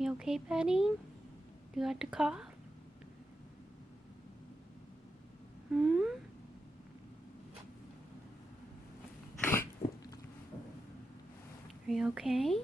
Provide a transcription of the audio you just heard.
You okay, Betty? Do you have to cough? Hmm? Are you okay?